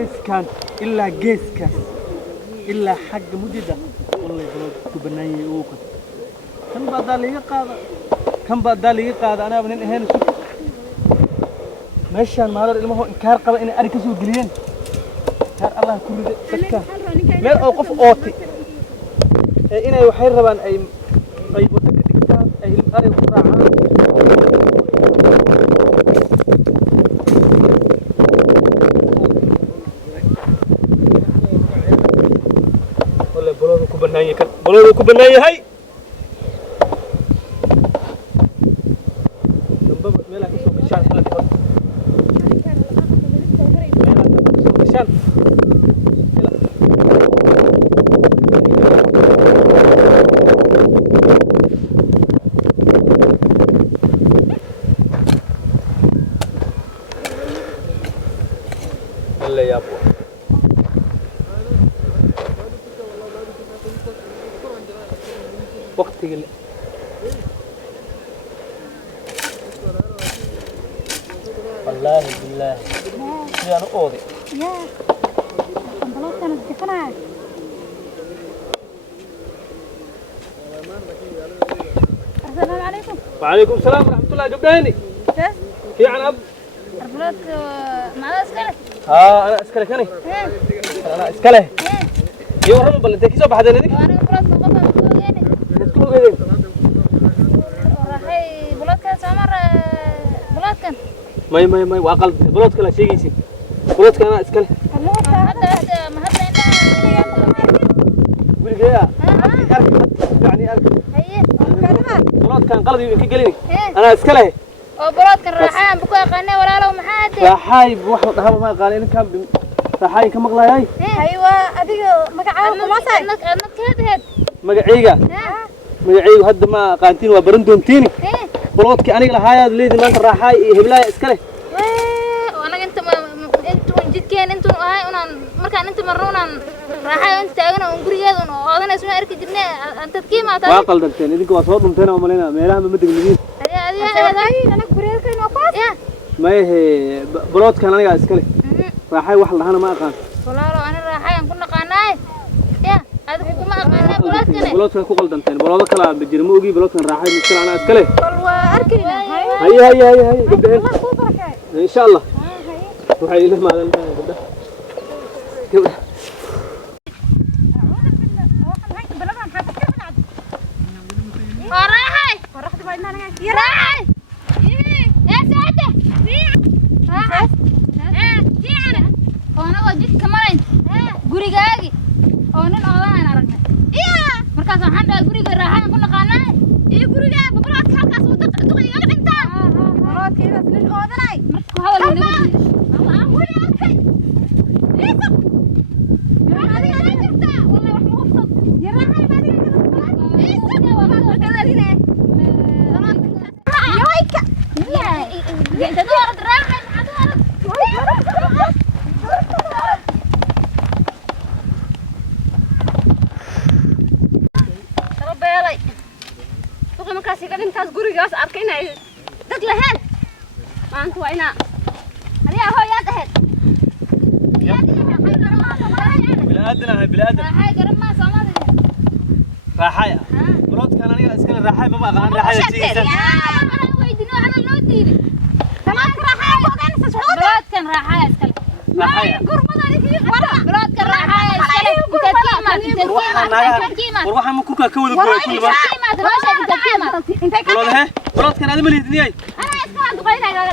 جيس كان إلا جيس كان إلا حق مجدة والله بلود كبناي أوكل كم بدالي قاعد أنا بنين هنا شوف ماشي ما هذا اللي هو إنكار قبل إني أركزوا جليان هر الله كل سكة ما أوقف أوتي إنا يحير ربان أي بوتك دكتور أي الأري وراعان بلودو كبناي هاي دمبا ميلا كسو بشان حلا دي ميلا كسو بشان الله يا ابو وقت اللي والله بالله يا نقودي يا خلاص انا اتفقنا السلام عليكم وعليكم السلام ورحمه الله جبداني في عن اب البلاد معنا اسكله انا اسكله كاني انا اسكله يورم بل انت كيسو بحدين دي وانا البلاد مقطع اسكو غيدين راحي بلاد كان سمر بلاد كان ماي واقل بلود كلا شيغيسين بلود كان انا اسكله هذا ما هذا ويلغيا يعني ارك هي بلود كان قلبي كجليني انا اسكله oo boroodkan raaxaan ku yaqaanay walaalow maxaa tahay raaxay wax dhahaba ma qaaleen kan raaxay ka maqlaayay aywa adiga magacaaga kuma saay anad ka hadheed magacayga hadda ma qaantiin waa baran doontiin boroodki aniga lahaayaad leedii maanta raaxay iyo heblaay iska leh anaga inta jidkeen inta ahay unaan markaan inta marnaan raaxay inta taagana oo gurigeeda oo odanayso ma arki jirnay anta kiimaata waa qaldanteen idinka waa soo dhunteen oo maleena meelaha ma degmadiin ما هي بلود كان أنا قاعد أسكله راحي واحد لهنا ما أقان والله لو أنا راحي أكون قناي يا هذا كم أقان بلود كان كوكل دنتين بلود كلا بجرموجي بلود كان راحي مشكلة أنا أسكله والله أركي هي إن شاء الله وحي له ما هذا كده راحي يا راحي يا سعادة راحي أنا وأنا وجدت كمان قري جاي وأنا أنا أرجع مركز عند قري راحي كنا قناة قري جاي ببرات خالك صوت تغير أنت برات كذا من أذني مركز هذا اللي الله أقول يا أخي ليش هذه أنا جبتها والله وإحنا مبسوط يا راحي ما أدري ليش كذا لينا يايكا يا انت دورت راحي مع دورت ربي يلي فوق مكاسي قال انت غوريغاس اركينا دد لهين ما انت وينا هذه هو يا دهد بلادنا راحي قرب ما صامد راحي بلود كان أنا أسكله راحي ما أقان راحي تيجي بلاد كان راحة اسكال راحة بلاد كان راحة اسكال وروح ما كوكا كود كل ما بلاد كان هذا مليت نياي أنا اسكال دقيقة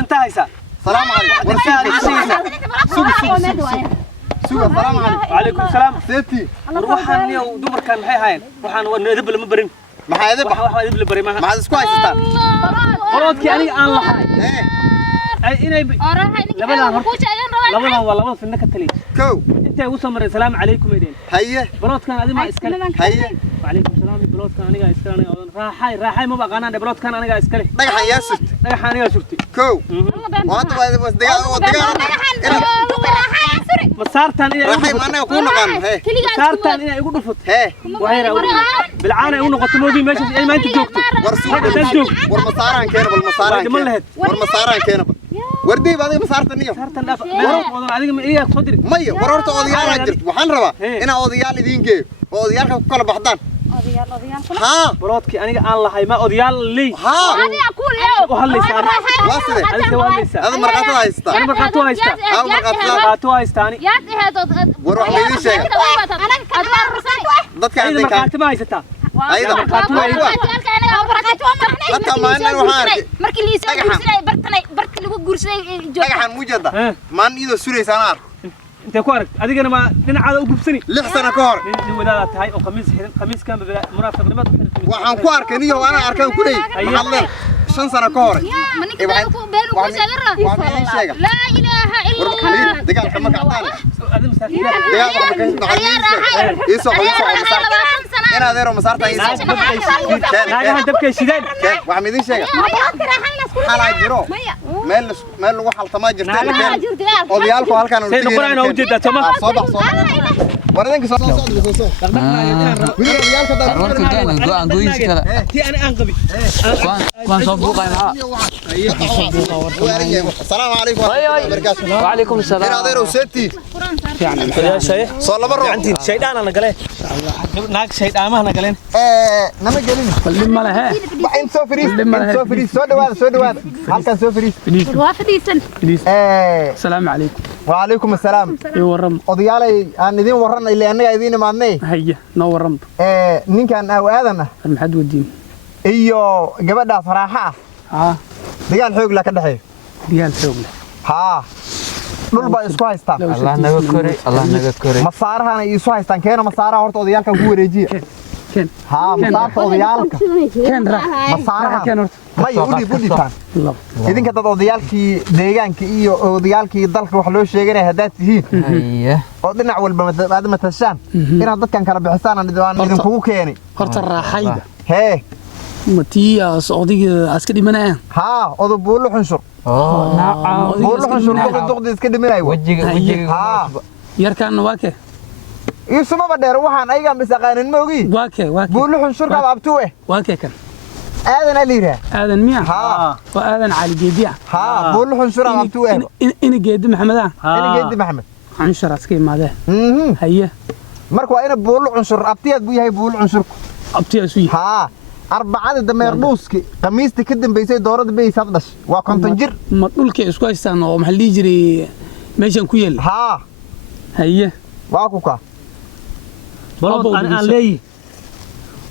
انت هايسا السلام عليكم ورسالة سوق السلام عليكم وعليكم السلام سيتي وروح أني ودمر كان محي هاين روح أنا ندب لما برين ما هذا واحد يدب لبرين ما هذا سكوايس تا بلاد كأني أنا لحاي أي إني لبنا في النك التليج كو أنت وصل السلام عليكم إيدين هيا بلاد كان هذا ما إسكال هيا وعليكم السلام بلاد كان أنا قاعد إسكال أنا راحي ما بقى أنا بلاد كان أنا قاعد إسكال دقيقة يا ست دقيقة أنا شفتي كو وأنت بس دقيقة مسارتان إيه راحي ما أنا أكون قام هي مسارتان إيه يقول فت هي وهيرا بالعانة يقولوا قتلودي ماشي أي ما أنت جوكتوا ورمساران كينبل دملهت ورمساران كينبل وردي بعدين مسارتني اليوم saartan dhaaf meel adiga ma iyaga soo diri مية ورورت أوديال جرت وحن ربا أنا أوديال دين جيب أوديال كل بحضان ها baloodkii aniga aan lahay ma odayaal lii ها adiga ku leeyo oo halaysa واسدة adiga waa haysa هذا مرقات هايستا أنا markaatu haysta هذا مرقات markaatu haystaani yaad aheedood وروح ميدين شيء ضدك ayda عندك markaatu ma haysataa أيضا حتى ما إنه وحارك markii la isoo guursaday barti lagu guursaday dhagaxan mujada maan ido suraysa anar intee ku arag adigana ma dhinacaada u gubsani 6 sano ka hor nin wadaad tahay oo khamiis xiran khamiiskan munaafiqnimada u xiran waxaan ku arkay niyo ana arkan ku leey maxamed 5 sano ka hor waa meel sheega la ilaaha illa allah dagaalka ma kactaan adin masaakiin ina adeero masaarta naagaha dabkay shideen wax midin sheega xalaa jiro meel lagu xaltama jirteen odayaalku halkan u seen quraan oo jeeda tama soo bax waradanka soo odayaalka warka gaana go'an go'is kala tii aan qabi waan soo buuqay السلام عليكم ورحمه الله وبركاته وعليكم السلام ina adeero seeti yaa shay soo laba roo antii shaydaan ana galeen naag shaydaamaha na galeen nama gelin balli ma laha in soo fariis soo dhawaada halkan soo fariis waa fadhiisan السلام عليكم وعليكم السلام iyo waram odayaalay aan idin waran ilaa anaga idin imaadnay haya noo waram ninkan aadan maxad wadiin iyo gabadha faraaxa dagaal xoog la ka dhaxay diyaal xoog leh ha dhul ba isku haystaan Allah naga koray masaarahana isu haystaan keena masaaraha horta odayaalka ku wareejiya كين ها مصارت odayaalka كين راح masaaraha كين horta may udhi taan idinka dad odayaalkii deegaanka iyo odayaalkii dalka wax loo sheeganay hadaad tihiin haya oo dhinac walba aad ma tashaan inaad dadkan kala bixisaan aan idin kugu keenay horta raaxayda hee matiya socodiga aska dhimanayaan ha odo buulo xunshur buulo xunshur duqdi iska dhimanay wajiga ha yarkaan waa kee isuma badheer waxaan ayaga misaqaanin ma ogi waa kee buulo xunshurka abtu waa kee kan aadan aliira aadan miya ha waa aadan cali geediya ha buulo xunshur abtu ina geedi maxamed ina geedi maxamed xunshur aska imaadee haya marka waa ina buulo xunshur abtiyaad buu yahay buulo xunshurku abtiyaas u ha arbacada dameer dhuuski qamiista ka dambeysay doorada beeysaad dhash waa konton jir ma dhulka isku haystaan oo maxaa lii jiray meeshan ku yeel ha haya waa ku ka balood aan leeyi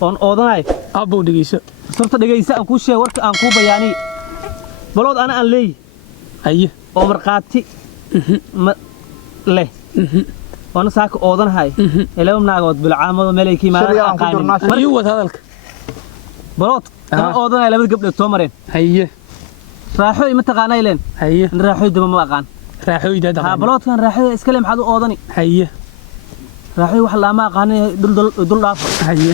on oodanay abo dhigeyso sabta dhigeysa aan ku sheeg warka aan ku bayaani balood aan leeyi haya oo marqaati leh wana saaka oodanahay ilaa naagood bilcaamado meelay mariyo wad hadalka balood aan oodanay labada gabdhood soo mareen haya raaxo ima taqaanay leen haya raaxo dama ma aqaan raaxooyda ha baloodkan raaxo iska leem xad u oodani haya raaxo wax la ma aqaan dul dhaaf haya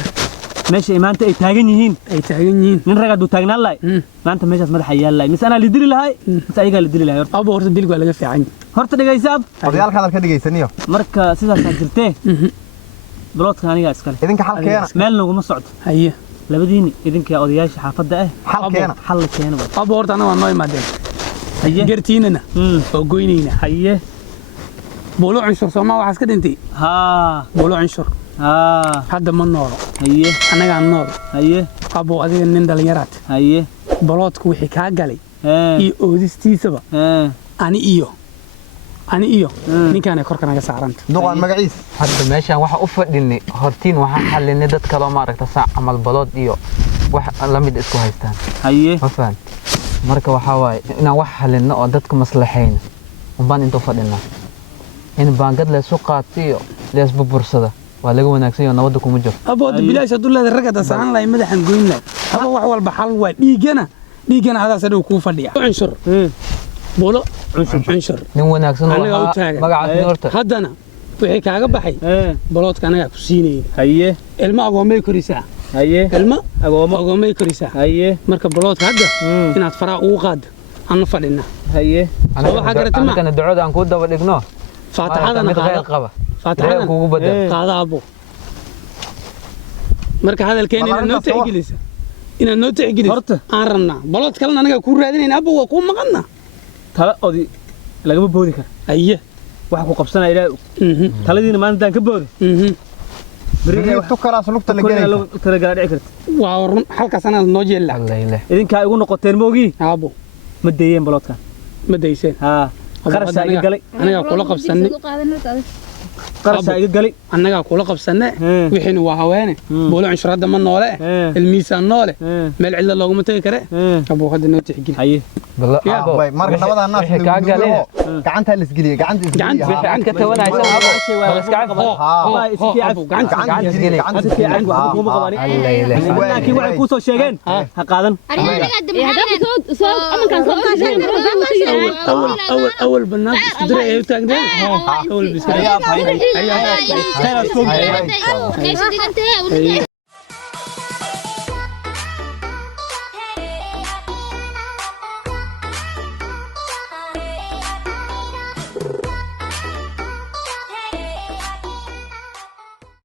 meesha imaanta ay taagan yihiin nin raga du taagnaan lahay maanta meeshaas madaxa yaallay mis ana lidili lahay mis ayaga lidili lahay abo horta dilgu laga fiican horta dhageysaab odayaalka hadalka dhageysaniyo marka sidaas aad jirtee baloodka aniga iskale idinka xalkeena meel naguma socdo haya labadiini idinka odayaasha xaafadda xalkeena xal keena abo horta ana waa noo imaadeen haye gartiinana oo goynayna haye bolo cunshur Soomaa waxa iska dhintay bolo cunshur hadda ma noolo haye anaga nool haye abo adiga nin dhalinyaraad haye baloodku wixii ka galay iyo oodistiisaba ani iyo ninkaan korka naga saaranta duqan magaciis hadda meeshan waxa u fadhinay hortiin waxa xalinay dad kale oo maaragta saac amal balood iyo wax la mid isku haystaan haye ma fahant marka waxa waay inaan wax xalino oo dadka maslaxeyn baan inta fadhinaa in baangad la soo qaatiyo lees bubursada waa laga wanaagsan yahay nabadda kuma jiro abo bilaash dullada ragada saan lay madaxan goyn lay abo wax walba xal waa dhiigana hadaas adoo ku fadhiya cunshur bolo cunshur nin wanaagsan magacaas horta haddana wixii kaaga baxay baloodka anaga ku siinay haye ilma agoomay korisaa haye ilma agoomay korisaa haye marka baloodka hadda inaad faraa ugu qaad aan fadhina haye waxa garatay ma kana ducada aan ku daba dhigno faataxadana qaba faataxadana kugu badal qaada abo marka hadalkeena noo tixgelisa ina noo tixgelisa horta aan rabnaa balood kalena anaga ku raadinayna abo waa ku maqanna tala odi lagama boodi karo aye waxa ku qabsanaya ilaahay taladiina maanta ka boodo بريء تكراس لقطة لجنة ترى قاعد عكرت وارن حلقة سنة نوجي لا إذن كا يقول نقطتين موجي أبو مديين بلوت كان مديسين ها قرش سايق قلي أنا أقول لك بسنة قرش سايق قلي أنا أقول لك بسنة وحين وهوانه بقولوا 10 دم النوله الميسان نوله مال علا لو ما تذكره أبو هذا النوت يحكي حيه بالله أبو مرة نبض الناس اللي قعنتها السجلية قعنت كتوانا عشان بس قعنت لكن واحد كوسو شيئين هقادن أول بنات دري تاعنا أول بس